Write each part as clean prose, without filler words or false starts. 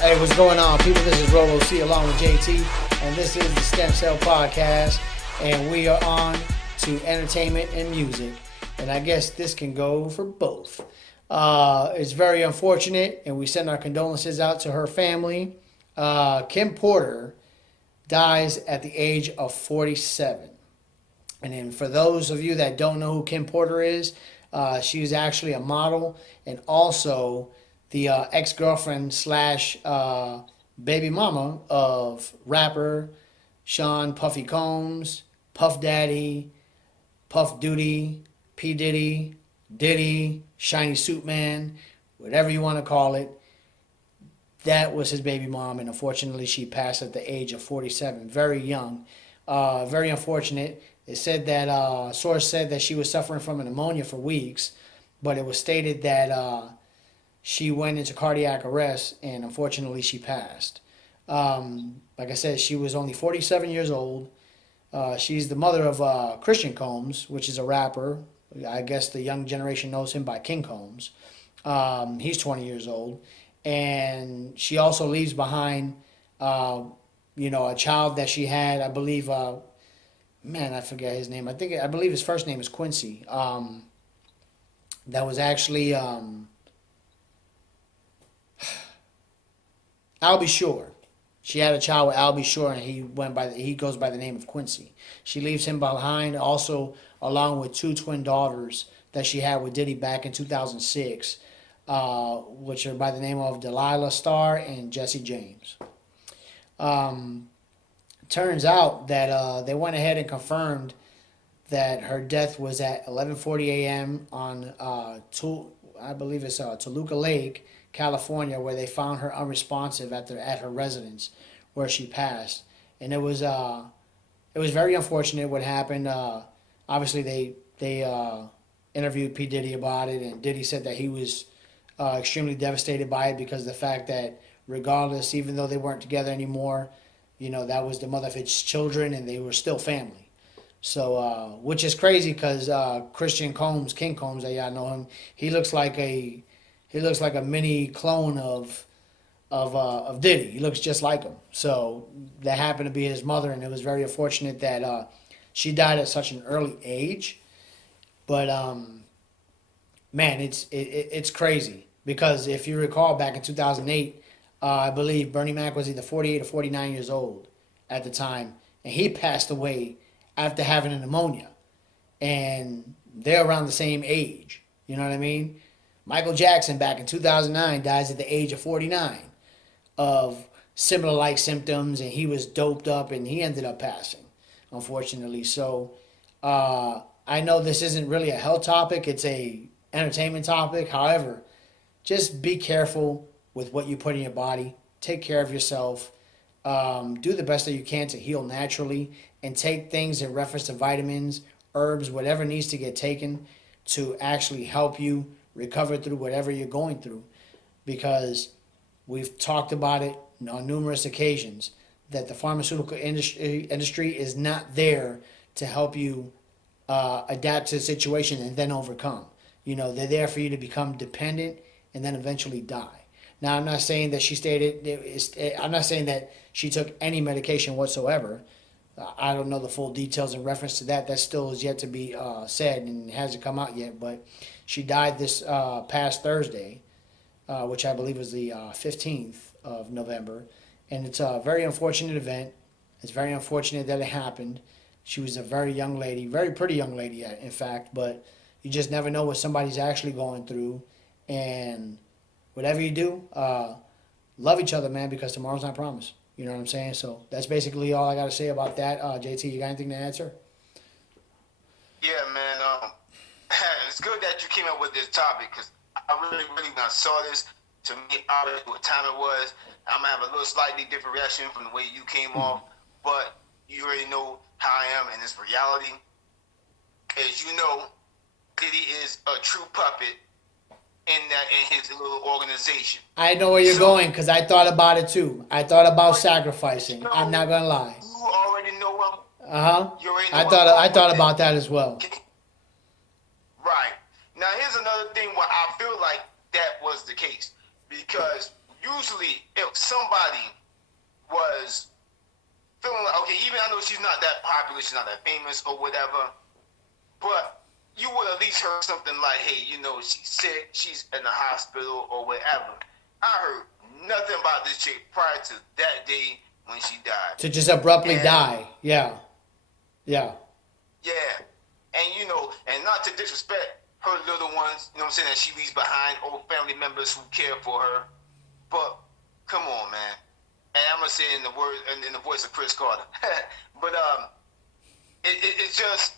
Hey, what's going on, people? This is Rolo C along with JT, and this is the Stem Cell Podcast, and we are on to entertainment and music, and I guess this can go for both. It's very unfortunate, and we send our condolences out to her family. Kim Porter dies at the age of 47. And then for those of you that don't know who Kim Porter is, she's actually a model and also the ex-girlfriend slash baby mama of rapper Sean Puffy Combs, Puff Daddy, Puff Duty, P. Diddy, Shiny Suit Man, whatever you want to call it. That was his baby mom, and unfortunately she passed at the age of 47, very young. Very unfortunate. It said that, source said that she was suffering from pneumonia for weeks, but it was stated that she went into cardiac arrest, and unfortunately she passed. Like I said, she was only 47 years old. She's the mother of Christian Combs, which is a rapper. I guess the young generation knows him by King Combs. He's 20 years old. And she also leaves behind, a child that she had, I believe, I forget his name. I believe his first name is Quincy. That was actually Albie Shore. She had a child with Albie Shore, and he goes by the name of Quincy. She leaves him behind, also along with two twin daughters that she had with Diddy back in 2006, which are by the name of Delilah Starr and Jesse James. Turns out that they went ahead and confirmed that her death was at 11:40 a.m. on I believe it's Toluca Lake, California, where they found her unresponsive at her residence, where she passed. And it was very unfortunate what happened. Obviously, they interviewed P. Diddy about it, and Diddy said that he was extremely devastated by it because of the fact that regardless, even though they weren't together anymore, that was the mother of his children, and they were still family. So, which is crazy because Christian Combs, King Combs, that y'all know him, he looks like a mini clone of Diddy. He looks just like him. So that happened to be his mother, and it was very unfortunate that she died at such an early age. But man, it's crazy because if you recall, back in 2008, I believe Bernie Mac was either 48 or 49 years old at the time, and he passed away after having a pneumonia. And they're around the same age. You know what I mean? Michael Jackson back in 2009 dies at the age of 49 of similar like symptoms, and he was doped up and he ended up passing, unfortunately. So I know this isn't really a health topic, it's a entertainment topic. However, just be careful with what you put in your body. Take care of yourself. Do the best that you can to heal naturally, and take things in reference to vitamins, herbs, whatever needs to get taken to actually help you recover through whatever you're going through. Because we've talked about it on numerous occasions that the pharmaceutical industry is not there to help you adapt to the situation and then overcome. They're there for you to become dependent and then eventually die. Now, I'm not saying that I'm not saying that she took any medication whatsoever. I don't know the full details in reference to that. That still is yet to be said and hasn't come out yet. But she died this past Thursday, which I believe was the 15th of November. And it's a very unfortunate event. It's very unfortunate that it happened. She was a very young lady, very pretty young lady, in fact. But you just never know what somebody's actually going through. And whatever you do, love each other, man, because tomorrow's not promised. You know what I'm saying? So that's basically all I got to say about that. JT, you got anything to answer? Yeah, man. It's good that you came up with this topic because I really, when I saw this, to me, I already knew what time it was. I'm going to have a little slightly different reaction from the way you came off, but you already know how I am, and it's reality. As you know, Diddy is a true puppet in his little organization. I know where you're going because I thought about it too. I thought about sacrificing. I'm not gonna lie. You already know him. I thought about that as well. Right. Now here's another thing where I feel like that was the case because you usually if somebody was feeling like, okay, even I know she's not that popular, she's not that famous or whatever, but you would at least heard something like, hey, you know, she's sick, she's in the hospital or whatever. I heard nothing about this chick prior to that day when she died. To just abruptly die. Yeah. Yeah. Yeah. And, you know, and not to disrespect her little ones, you know what I'm saying, that she leaves behind, old family members who care for her. But, come on, man. And I'm going to say it in the word, in the voice of Chris Carter. But it just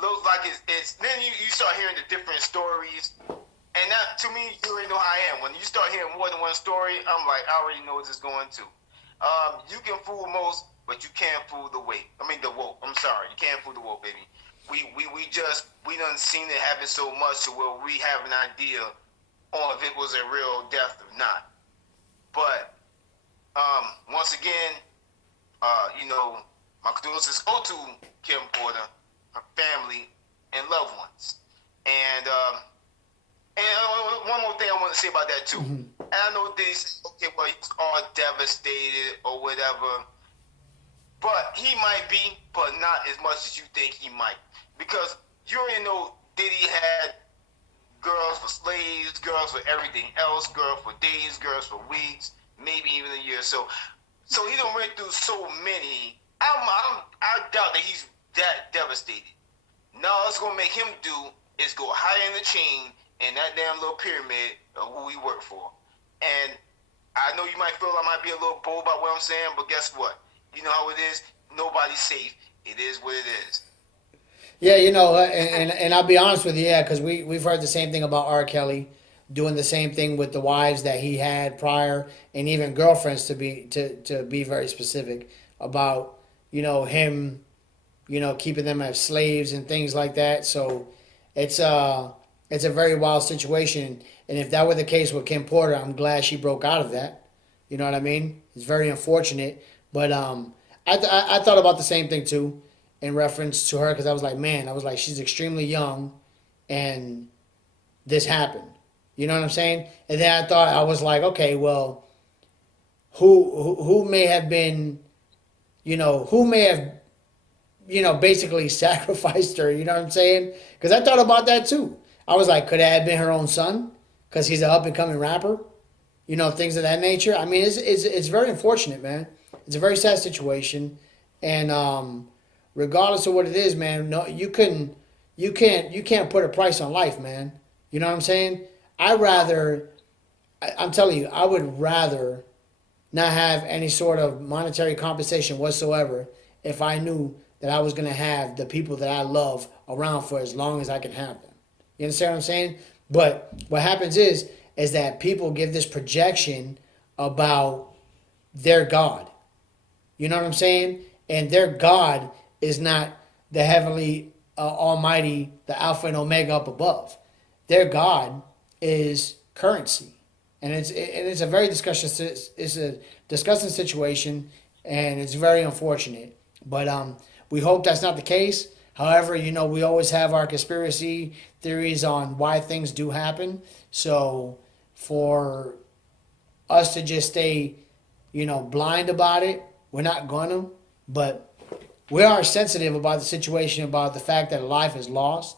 looks like it's then you start hearing the different stories. And that, to me, you already know how I am. When you start hearing more than one story, I'm like, I already know what this is going to. You can fool most, but you can't fool the woke. I'm sorry. You can't fool the woke, baby. We done seen it happen so much to where we have an idea on if it was a real death or not. But once again, you know, my condolences go to Kim Porter, her family, and loved ones. And one more thing I want to say about that too. And I know they say, okay, well, he's all devastated or whatever. But he might be, but not as much as you think he might. Because you already know Diddy had girls for slaves, girls for everything else, girls for days, girls for weeks, maybe even a year. So he done went through so many. I doubt that he's that devastated. Now all it's gonna make him do is go higher in the chain in that damn little pyramid of who he worked for. And I know you might feel I might be a little bold about what I'm saying, but guess what? You know how it is. Nobody's safe. It is what it is. Yeah, you know, and I'll be honest with you, yeah, because we've heard the same thing about R. Kelly doing the same thing with the wives that he had prior, and even girlfriends to be very specific about, you know, him, you know, keeping them as slaves and things like that. So it's a very wild situation, and if that were the case with Kim Porter, I'm glad she broke out of that. You know what I mean? It's very unfortunate, but I thought about the same thing too, in reference to her, because I was like, she's extremely young, and this happened. You know what I'm saying? And then I was like, okay, well, who may have been, who may have, basically sacrificed her? You know what I'm saying? Because I thought about that too. I was like, could it have been her own son? Because he's an up and coming rapper. Things of that nature. I mean, it's very unfortunate, man. It's a very sad situation, and regardless of what it is, man, no, you can't put a price on life, man. You know what I'm saying? I'm telling you, I would rather not have any sort of monetary compensation whatsoever if I knew that I was going to have the people that I love around for as long as I can have them. You understand what I'm saying? But what happens is that people give this projection about their God. You know what I'm saying? And their God is not the heavenly almighty, the Alpha and Omega up above. Their God is currency. And it's a very disgusting situation, and it's very unfortunate. But we hope that's not the case. However, we always have our conspiracy theories on why things do happen. So for us to just stay, blind about it, we're not gonna. But we are sensitive about the situation, about the fact that a life is lost,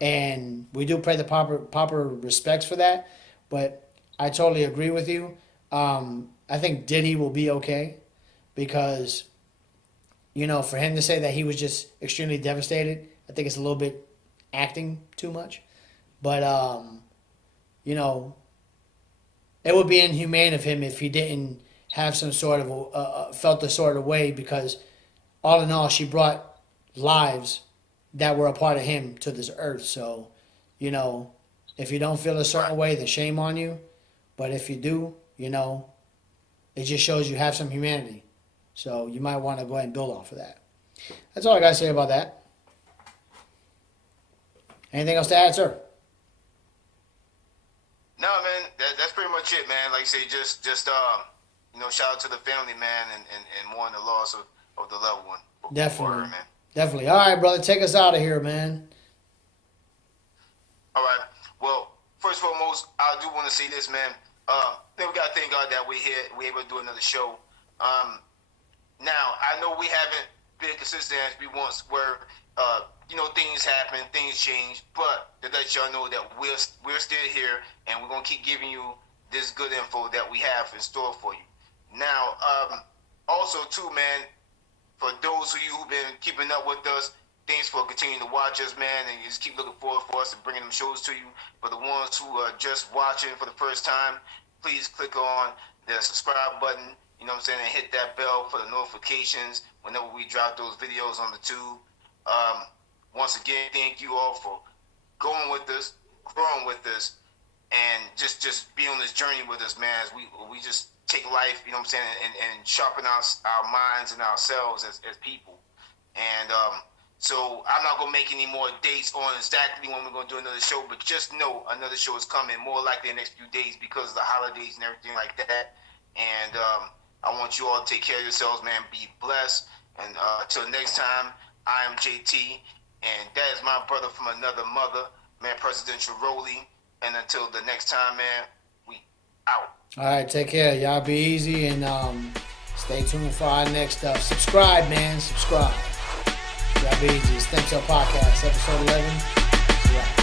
and we do pay the proper respects for that. But I totally agree with you. I think Diddy will be okay, because for him to say that he was just extremely devastated, I think it's a little bit acting too much. But it would be inhumane of him if he didn't have some sort of felt the sort of way, because all in all, she brought lives that were a part of him to this earth. So, if you don't feel a certain way, then shame on you. But if you do, it just shows you have some humanity. So you might want to go ahead and build off of that. That's all I got to say about that. Anything else to add, sir? No, man, that's pretty much it, man. Like I say, just shout out to the family, man, and mourn the loss of the loved one. Definitely, her, man. Definitely. All right, brother, take us out of here, man. All right. Well, first and foremost, I do want to say this, man. Then we gotta thank God that we're here. We're able to do another show. Now I know we haven't been consistent as we once were. Things happen, things change, but to let y'all know that we're still here, and we're gonna keep giving you this good info that we have in store for you. Now, also too, man, for those of you who've been keeping up with us, thanks for continuing to watch us, man, and you just keep looking forward for us and bringing them shows to you. For the ones who are just watching for the first time, please click on the subscribe button, you know what I'm saying, and hit that bell for the notifications whenever we drop those videos on the tube. Once again, thank you all for going with us, growing with us, and just be on this journey with us, man, as we just take life, you know what I'm saying, and sharpen our minds and ourselves as people. And so I'm not going to make any more dates on exactly when we're going to do another show, but just know another show is coming, more likely in the next few days because of the holidays and everything like that. And I want you all to take care of yourselves, man. Be blessed. And till next time, I am JT, and that is my brother from another mother, man, Presidential Rolly. And until the next time, man, we out. All right, take care. Y'all be easy, and stay tuned for our next stuff. Subscribe, man. Subscribe. Y'all be easy. It's Stem Cell Podcast, episode 11.